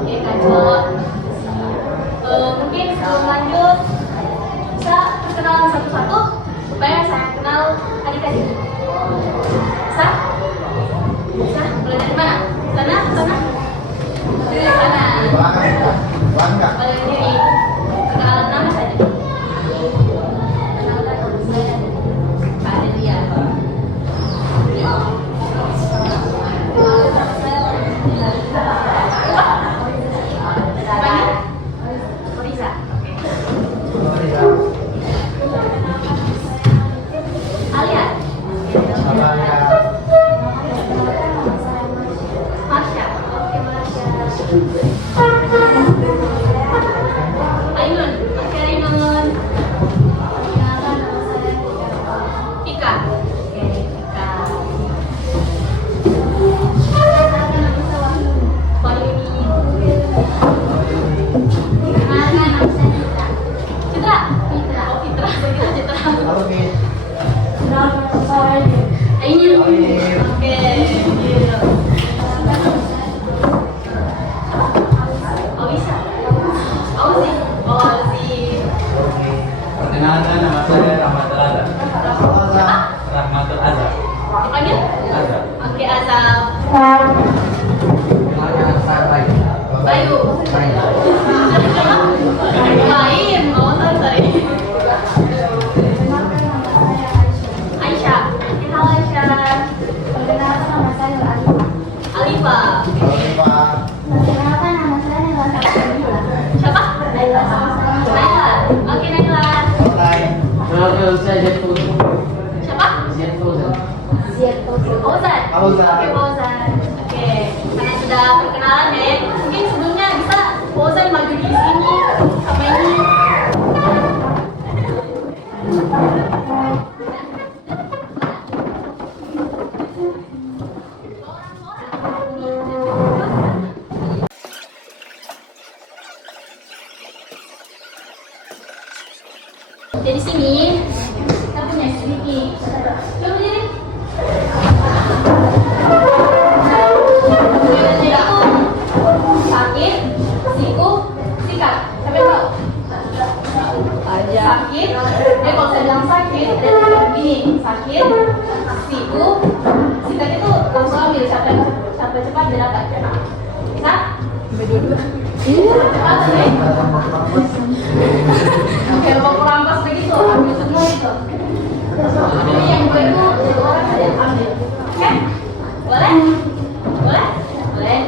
Oke, Kak. Mungkin sebelum lanjut bisa perkenalan satu-satu supaya saya kenal adik-adik. Bisa? Bisa? Boleh dari mana? Sana? Sana? Dari sana. Boleh diri. Perkenalan nama saja. Kenalkan nama saya. Kak Adelia. Perkenalkan, nama saya Rahmatul Azhar. Rahmatul Azhar. Dipanggil? Azhar. Oke, Azab. Perkenalkan, saya Bayu. Bayu. Lain, sorry. Aisyah. Halo Aisyah. Perkenalkan nama saya Alifah. Alifah. Perkenalkan nama saya Naila. Siapa? Naila. Naila. Oke, Naila. Perkenalkan, saya Jet Fauzan. Siapa? Jet Fauzan. Fauzan. Fauzan. Oke, Fauzan. Oke, karena sudah perkenalan ya, mungkin sebelumnya bisa Fauzan maju di sini sama ini. Jadi sini kita punya sedikit. Coba diri. Sakit, siku, sikat. Siapa yang tahu? Sakit. Jadi kalau saya bilang sakit, ada begini. Sakit, siku, sikat itu langsung ambil. Siapa cepat dia dapat. Bisa? Cepat nih. Oke, mau perampas begitu, ambil semua itu. Jadi yang gue itu satu orang ada yang ambil. Oke? Boleh? Boleh? Boleh.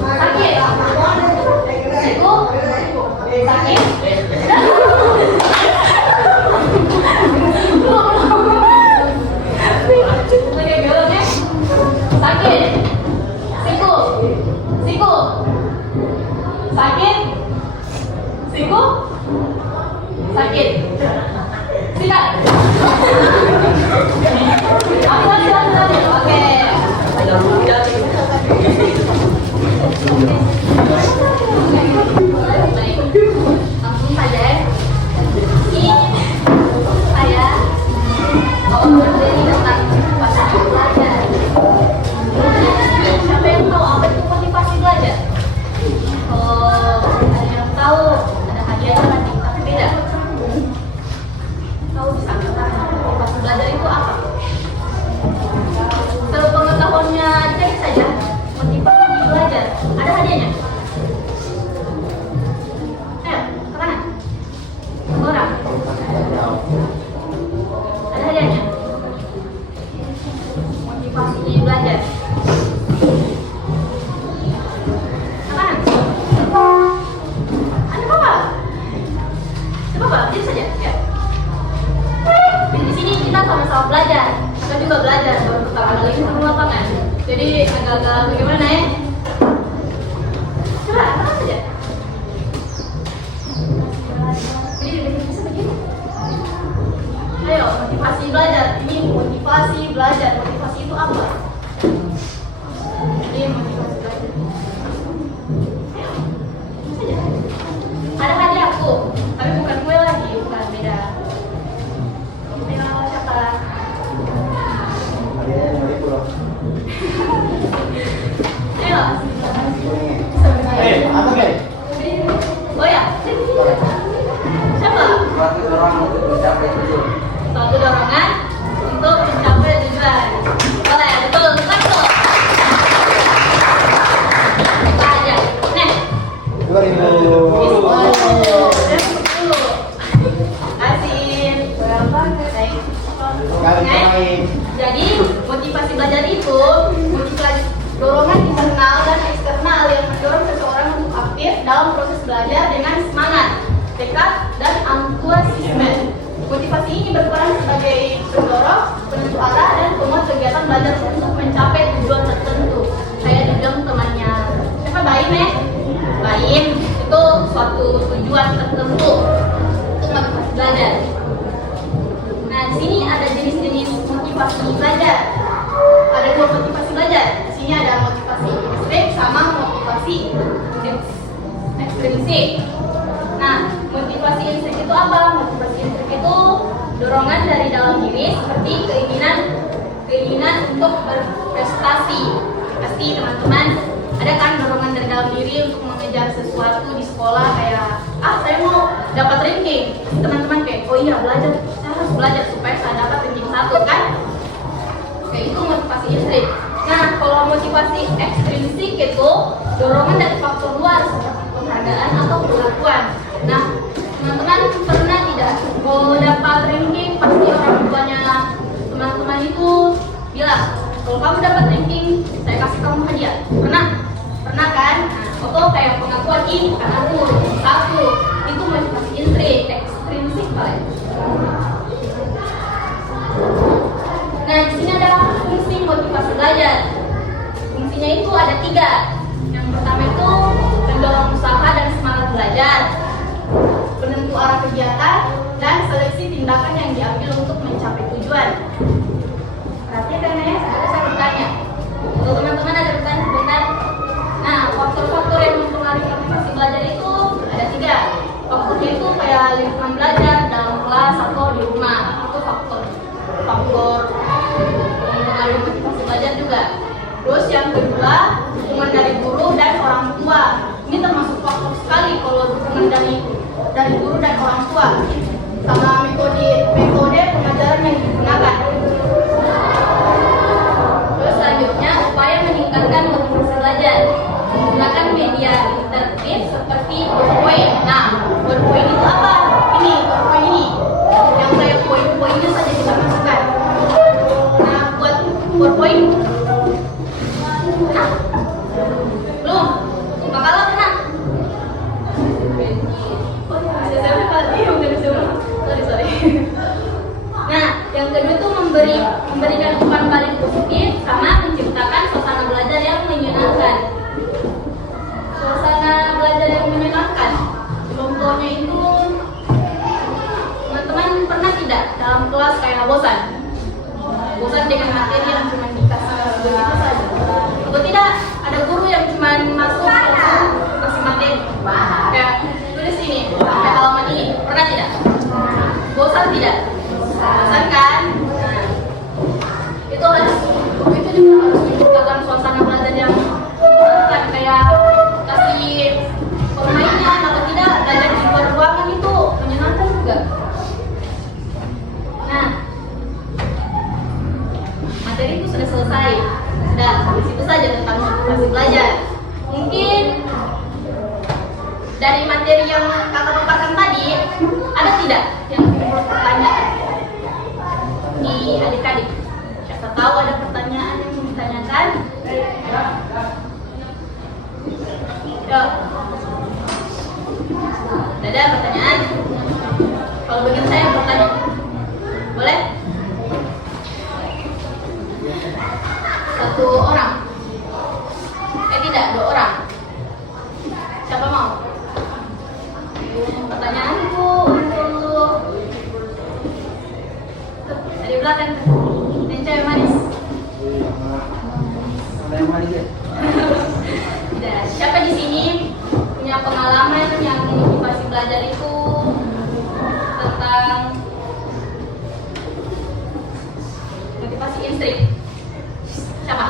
Sakit. Siku. Sakit. Oke, belum ya? Sakit. Siku. Siku. Sakit. Siku. Sakit. Sikat. Oke. Baik. Langsung saja ya. Ini saya mau berdiri tentang motivasi belajar. Siapa yang tahu apa itu motivasi belajar? Oh, ada yang tahu, ada hadiahnya nanti, tapi beda. Tahu bisa motivasi belajar itu apa? Sepengetahuannya dikit saja, motivasi belajar ada hadiahnya. Ayo, ke kanan. Orang. Ada hadiahnya. Motivasi belajar. Sama-sama belajar, kita juga belajar baru pertama kali ketemu lapangan, jadi agak-agak bagaimana ya? Coba apa saja? Begini, bisa begini. Ayo, motivasi belajar. Ini motivasi belajar. Motivasi itu apa? Ini motivasi belajar. Ayo, saja. Ada hadiah aku, tapi bukan kue lagi, bukan beda. Siapa? Ayo. Apa Gary? Oh ya. Siapa? Suatu dorongan untuk mencapai tujuan. Suatu dorongan untuk mencapai tujuan. Boleh, betul, betul. Kita aja. Nih. 2000. Asin. Baik. Baik. Jadi motivasi belajar itu dorongan internal dan eksternal yang mendorong seseorang untuk aktif dalam proses belajar dengan semangat, tekad, dan antusiasme. Motivasi ini berperan sebagai pendorong, penentu arah, dan pemuat kegiatan belajar untuk mencapai tujuan tertentu. Saya dibilang temannya siapa? Baim ya? Baim itu suatu tujuan tertentu untuk motivasi belajar. Nah, di sini ada jenis-jenis motivasi belajar. Ada dua motivasi belajar. Di sini ada motivasi intrinsik sama motivasi ekstrinsik. Nah, motivasi intrinsik itu apa? Motivasi intrinsik itu dorongan dari dalam diri seperti keinginan untuk berprestasi. Pasti teman-teman ada kan dorongan dari dalam diri untuk mengejar sesuatu di sekolah kayak saya mau dapat ranking. Teman-teman kayak oh iya belajar, saya harus belajar supaya saya dapat ranking 1 kan? Kayak itu motivasi intrinsik. Nah, kalau motivasi ekstrinsik itu dorongan dari faktor luar seperti penghargaan atau pengakuan. Nah, teman-teman pernah tidak kalau dapat ranking pasti orang tuanya teman-teman itu bilang kalau kamu dapat ranking saya kasih kamu hadiah. Pernah kan? Nah, atau kayak pengakuan ini bukan aku 1 itu motivasi intrinsik, ekstrinsik paling. Nah, di sini ada fungsi motivasi belajar. Fungsinya itu ada 3. Yang pertama itu mendorong usaha dan semangat belajar, penentu arah kegiatan, dan seleksi tindakan yang diambil untuk mencapai tujuan. Perhatikan ya, saya bertanya. Untuk teman-teman ada bertanya sebentar. Nah, faktor-faktor yang mempengaruhi motivasi belajar itu ada 3. Faktornya itu kayak lingkungan belajar dalam kelas atau di rumah. Itu faktor mempengaruhi motivasi belajar juga. Terus yang kedua, dukungan dari guru dan orang tua. Ini termasuk faktor sekali kalau dukungan dari guru dan orang tua sama metode pengajaran yang digunakan. Terus selanjutnya upaya meningkatkan motivasi belajar menggunakan media interaktif seperti PowerPoint. Nah, PowerPoint itu apa? Ini PowerPoint ini yang kayak poin-poinnya saja kita masukkan. Nah, buat PowerPoint belum? Makalah pernah? Sorry. Nah, yang kedua itu memberikan umpan balik positif sama menciptakan suasana belajar yang menyenangkan. Suasana belajar yang menyenangkan. Contohnya itu teman-teman pernah tidak dalam kelas kayak bosan dengan materi yang cuma dikasih begitu saja. Atau tidak ada guru yang cuma masuk kasih materi kayak tulis ini sampai halaman ini. Pernah tidak? Bosan tidak? Bosan kan? Nah, itu juga harus menciptakan suasana belajar yang menyenangkan kayak kasih permainan atau tidak belajar di luar ruangan itu menyenangkan juga. Nah, materi itu sudah selesai. Sudah, di situ saja tentang motivasi belajar. Mungkin dari materi yang kakak paparkan tadi, ada tidak yang timbul pertanyaan di adik-adik? Siapa tahu ada pertanyaan yang mau ditanyakan? Yuk. Ada pertanyaan? Kalau bagian saya bertanya, boleh? 1 orang? Tidak, 2 orang. Siapa mau? Pertanyaanku untuk dari belakang, yang cewek manis. Yang manis ya? Tidak. Siapa di sini punya pengalaman yang motivasi belajar itu tentang motivasi intrinsik? Siapa?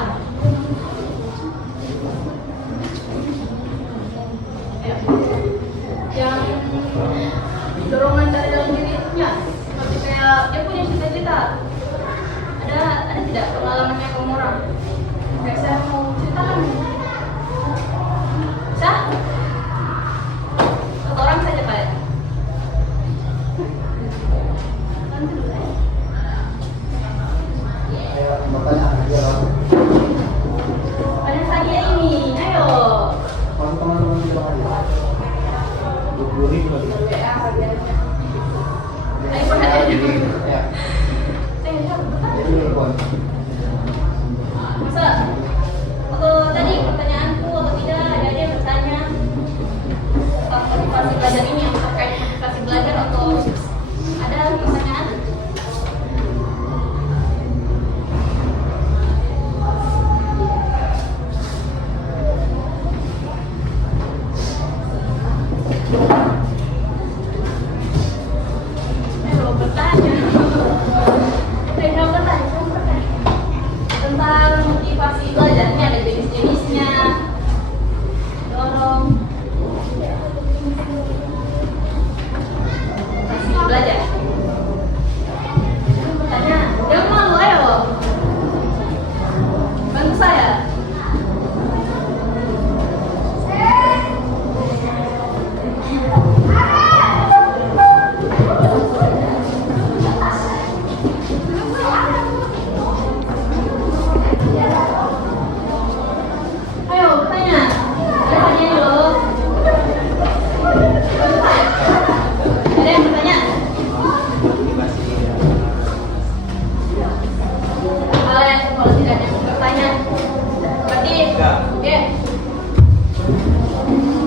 Ika. Oke.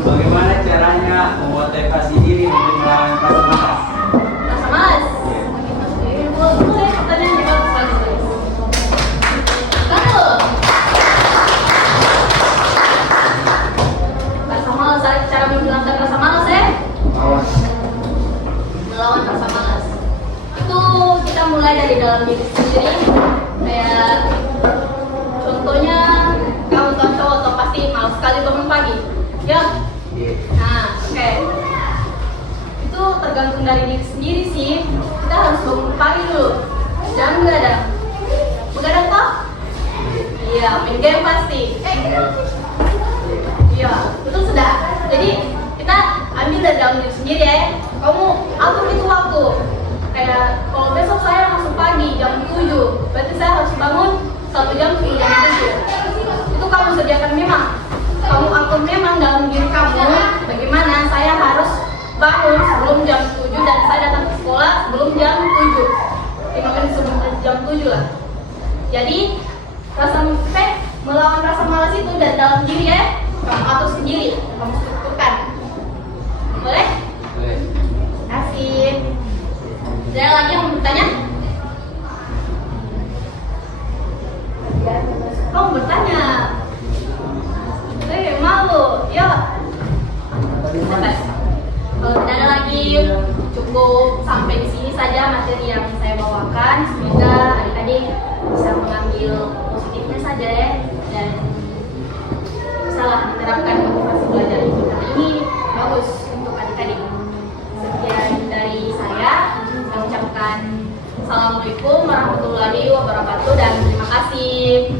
Bagaimana caranya memotivasi diri untuk melawan rasa malas? Rasa malas. Boleh pertanyaan bagus. Satu. Rasa malas, cara menghilangkan rasa malas ya? Awas. Melawan rasa malas. Itu kita mulai dari dalam diri sendiri. Kayak contohnya kamu cowok atau pasti malas sekali bangun pagi. Ya. Iya. Nah, oke. Itu tergantung dari diri sendiri sih. Kita harus bangun pagi dulu. Jangan begadang. Begadang toh? Iya, main game pasti. Iya, itu sudah. Jadi kita ambil dari dalam diri sendiri ya. Kamu atur itu waktu. Kayak kalau besok saya masuk pagi jam 7, berarti saya harus bangun 1 jam sebelum jam 7. Itu kamu sediakan memang. Kamu atur memang dalam diri kamu bagaimana saya harus bangun sebelum jam 7 dan saya datang ke sekolah sebelum jam 7. 5 menit sebelum jam 7 lah. Jadi melawan rasa malas itu dari dalam diri ya. Kamu atur sendiri, kamu strukturkan. Boleh? Boleh. Asik. Ada lagi yang mau bertanya? Kamu bertanya. Malu, ya. Bebas. Kalau tidak ada lagi, cukup sampai di sini saja materi yang saya bawakan. Semoga adik-adik bisa mengambil positifnya saja ya, dan salah diterapkan motivasi belajar itu. Kali ini bagus untuk adik-adik. Sekian dari saya. Saya ucapkan Assalamualaikum warahmatullahi wabarakatuh dan terima kasih.